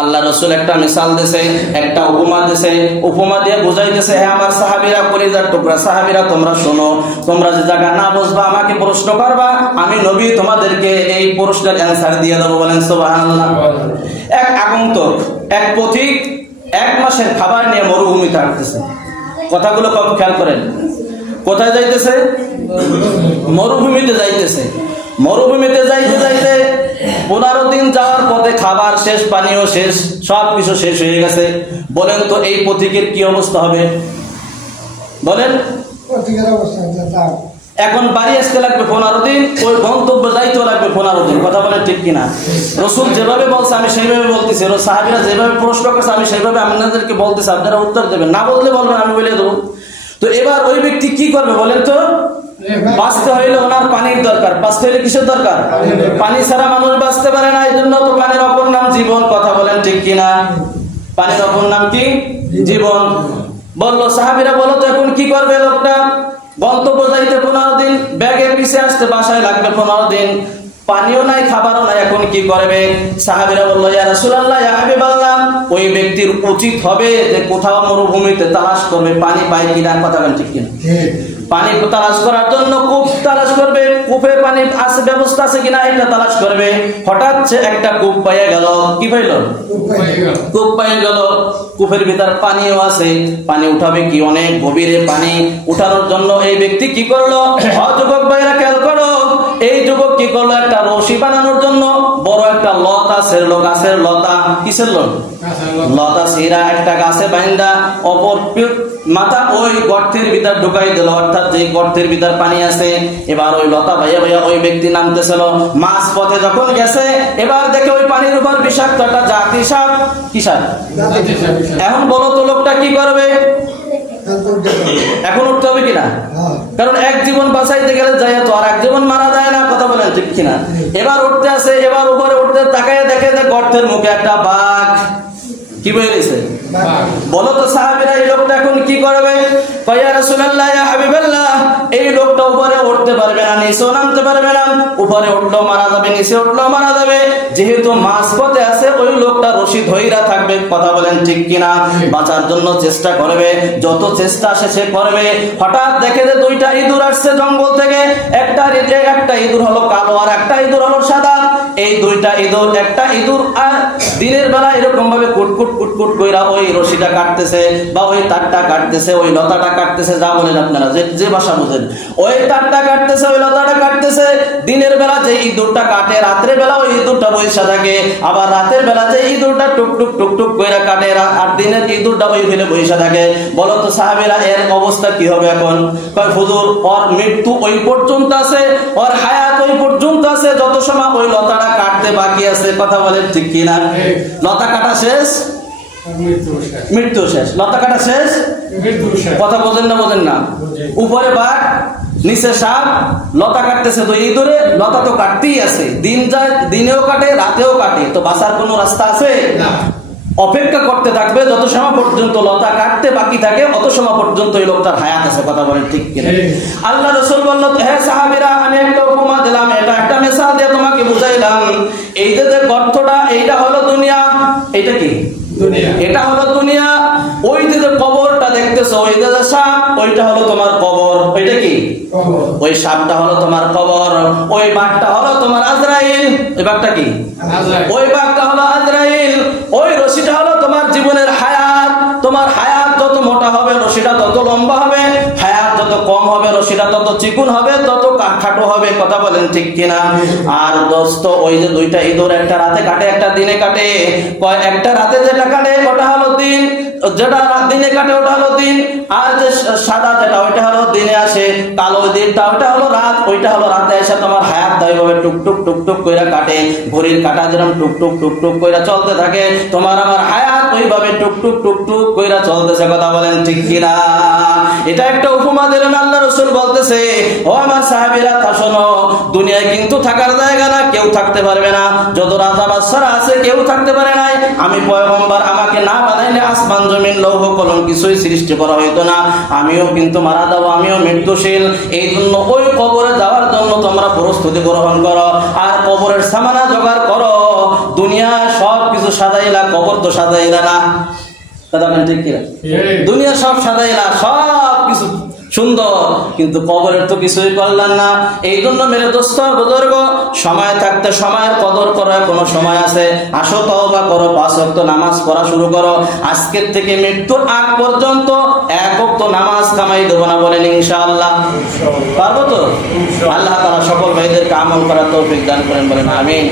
আল্লাহ রাসূল একটা মিসাল দিয়েছে, একটা উপমা দিয়েছে, উপমা দিয়ে বুঝাইতেছে, হে আমার সাহাবীরা, কলিজার টুকরা সাহাবীরা, তোমরা শোনো, তোমরা যে জায়গা না বুঝবা আমাকে প্রশ্ন করবা, আমি নবী তোমাদেরকে এই প্রশ্নের অ্যানসার দিয়ে দেবো। বলেন সুবহানাল্লাহ। এক আগন্তুক, এক পথিক 1 মাসের খাবার নিয়ে মরুভূমিতে হাঁটতেছে। কথাগুলো কম খেয়াল করেন। কোথায় যাইতেছে? মরুভূমিতে যাইতেছে। মরুভূমিতে যাইতে যাইতে 15 দিন যাওয়ার পথে খাবার শেষ, পানিও শেষ, সবকিছু শেষ হয়ে গেছে। বলেন তো এই পথিকের কি অবস্থা হবে? বলেন। এখন বাড়ি আসতে লাগবে 15 দিন, ওই গন্তব্য যাইতে লাগবে 15 দিন। কথা বলেন ঠিক কিনা? রাসূল যেভাবে বলছে আমি সেইভাবে বলতেছি, সাহাবীরা যেভাবে প্রশ্ন করছে আমি সেইভাবে আপনাদেরকে বলতেছি, আপনারা উত্তর দেবেন। না বললে বলবেন, আমি বলে দেবো। তো এবার ওই ব্যক্তি কি করবে বলেন তো? বাঁচতে হইলে ওনার পানির দরকার। বাঁচতে হইলে কিসের দরকার? পানি ছাড়া মানুষ বাঁচতে পারে না। এই জন্য তো পানির অপর নাম জীবন। কথা বলেন ঠিক কিনা? পানির অপর নাম কি? জীবন। বললো সাহাবীরা, বলো তো এখন কি করবে লোকটা? গন্তব্য যাইতে 15 দিন, ব্যাগে পিছে আসতে বাসায় লাগবে 15 দিন, পানিও নাই, খাবারও নাই, এখন কি করবে? সাহাবীরা বললো, ইয়া রাসূলুল্লাহ, ইয়া হাবিবাল্লাহ, ওই ব্যক্তির উচিত হবে যে কোথাও মরুভূমিতে তালাশ করবে পানি পায় কিনা। কথা বলেন ঠিক কিনা? পানি তালাশ করার জন্য কূপ তালাশ করবে, কূপে পানি আছে, ব্যবস্থা আছে কিনা এটা তালাশ করবে। হঠাৎ সে একটা কূপ পাইয়া গেল। কি পাইল? কূপ পাইয়া গেল। কূপের ভিতর পানিও আছে, পানি উঠাবে কি, অনেক গভীরে পানি। উঠানোর জন্য এই ব্যক্তি কি করলো? যুবক ভাইরা খেয়াল করো, এই যুবক কি করলো? একটা রশি বানানোর জন্য বড় একটা লতা ছিল, গাছের লতা, কিসের লতা ছিঁড়া একটা গাছে বাইন্দা অপর মাথা ওই গর্তের ভিতর ঢুকাই দিল, অর্থাৎ যে গর্তের ভিতর পানি আছে। এবার ওই লতা ভাইয়া ভাইয়া ওই ব্যক্তি নামতেছিল। মাছ পথে যখন গেছে, এবার দেখে ওই পানির উপর বিষাক্ত একটা জাতি সাপ। কি সাপ? এখন বলো তো লোকটা কি করবে? এখন উঠতে হবে কিনা? কারণ এক জীবন বাঁচাইতে গেলে যায় তো আর এক জীবন মারা যায় না। কথা বলেন ঠিক কিনা? এবার উঠতে আসে, এবার উপরে উঠতে তাকায় দেখে যে গর্তের মুখে একটা বাঘ। কি বলেছে? বলো তো সাহাবীরা, এই লোকটা এখন কি করবে? ইয়া রাসূলুল্লাহ, ইয়া হাবিবাল্লাহ, এই লোকটা উপরে উঠতে পারবে না, নিচেও নামতে পারবে না। উপরে উঠলেও মারা যাবে, নিচে উঠলেও মারা যাবে। যেহেতু মাছ পথে আছে, ওই লোকটা রশি ধইরা থাকবে। কথা বলেন ঠিক কিনা? বাঁচার জন্য চেষ্টা করবে, যত চেষ্টা সে করবে। হঠাৎ দেখে যে 2টা ইঁদুর আসছে জঙ্গল থেকে। একটা ইঁদুর হলো কালো আর একটা ইঁদুর হলো সাদা। এই 2টা ইঁদুর, একটা ইঁদুর আর দিনের বেলা এরকম ভাবে কুটকুট কুটকুট কইরা ওই রশিটা কাটতেছে, বা ওই তারটা কাটতেছে, ওই লতাটা কাটতেছে, যা বলেন আপনারা, যে ভাষা বুঝেন। ওই তারটা কাটতেছে, ওই লতাটা কাটতেছে। দিনের বেলা যে ইঁদুরটা কাটে, রাতের বেলা ওই ইঁদুরটা বইসা থাকে। আবার রাতের বেলা যে ইঁদুরটা টুকটুক টুকটুক কইরা কাটে, আর দিনের ইঁদুরটা ওই ফেলে বইসা থাকে। বলো তো সাহাবীরা, এর অবস্থা কি হবে এখন? কয় হুজুর, ওর মৃত্যু ওই পর্যন্ত আছে, ওর হায়াত ওই পর্যন্ত আছে, যত সময় ওই লতাটা কাটতে বাকি আছে। কথা বলেন ঠিক কিনা? লতা কাটা শেষ, মৃত্যু শেষ। লতা কাটা শেষ, কথা বোঝেন না? উপরে বাঘ, নিচে সাপ, লতা কাটতেছে তো ইঁদুরে, লতা তো কাটতেই আছে। দিন যায়, দিনেও কাটে, রাতেও কাটে। তো বাঁচার কোনো রাস্তা আছে? অপেক্ষা করতে থাকবে যত সময় পর্যন্ত লতা কাটতে বাকি থাকে, অত সময় পর্যন্ত এই লোকটার হায়াত আছে। কথা বলেন ঠিক কিনা? আল্লাহ রাসূল বলল, হে সাহাবীরা, আমি একটা উপমা দিলাম, এটা একটা মিসাল দিয়ে তোমাকে বুঝাইলাম। এই যে গর্তটা, এইটা হলো দুনিয়া। এটা কি? এটা হলো দুনিয়া। ওই যে কবরটা দেখতেছো, ওই যে সাপ, ওইটা হলো তোমার কবর। ওইটা কি? ওই সাপটা হলো তোমার কবর। ওই বাঘটা হলো তোমার আজরাইল। ওই বাঘটা কি? ওই বাঘটা হলো আজরাইল। ওই রশিটা হলো তোমার জীবনের হায়াত। তোমার হায়াত যত মোটা হবে, রশিটা তত লম্বা হবে। হায়াত যত কম হবে, রশিটা তত চিকুন হবে, তত খাটো হবে। কথা বলেন ঠিক কিনা? আর দোস্ত, ওই যে 2টা ইঁদুর, একটা রাতে কাটে, একটা দিনে কাটে। একটা রাতে যেটা কাটে ওটা হলো দিন, যেটা দিনে কাটে ওটা হলো দিন। আর যে সাদা যেটা, ওইটা হলো দিনে আসে। কালো দিনটা, ওইটা হলো রাত, ওইটা হলো রাতে এসে তোমার হায়াত দায়ভাবে টুকটুক টুকটুক কইরা কাটে। ঘড়ির কাটা যেরকম টুকটুক টুকটুক কইরা চলতে থাকে, তোমার আমার হায়াত ওইভাবে টুকটুক টুকটুক কইরা চলতেছে। কথা বলেন ঠিক কিনা? এটা একটা উপমা দিলেন আল্লাহ রাসূল। বলতেছে, ও আমার সাহাবীরা, তা শোনো, দুনিয়ায় কিন্তু থাকার জায়গা না, কেউ থাকতে পারবে না। যত রাজা বাদশারা আছে, কেউ থাকতে পারে নাই। আমি পয়গম্বর, আমাকে না বানাইলে আসমান জমিন লৌহ কলম কিছুই সৃষ্টি করা হইতো না। আমিও কিন্তু মারা যাবো, আমিও মৃত্যুশীল। এই জন্য ওই কবরে যাওয়ার জন্য তোমরা প্রস্তুতি গ্রহণ করো, আর কবরের সামানা জোগাড় করো। দুনিয়া সব কিছু সাজাইলা, কবর তো সাজাইলা না। কথা বলেন ঠিক কিনা? দুনিয়া সব সাজাইলা, সব কিছু সুন্দর, কিন্তু কবরের তো কিছুই করলেন না। এই জন্য মেরে দোস্ত বুজুর্গ, সময় থাকতে সময়ের কদর করার কোনো সময় আছে। আসো তওবা করো, 5 ওয়াক্ত নামাজ পড়া শুরু করো। আজকের থেকে মৃত্যুর আগ পর্যন্ত 1 ওয়াক্ত নামাজ কামাই দেব না, বলেন ইনশাআল্লাহ। পারবো তো? আল্লাহ তাআলা সকল ভাইদেরকে আমল করার তৌফিক দান করেন, বলেন আমিন।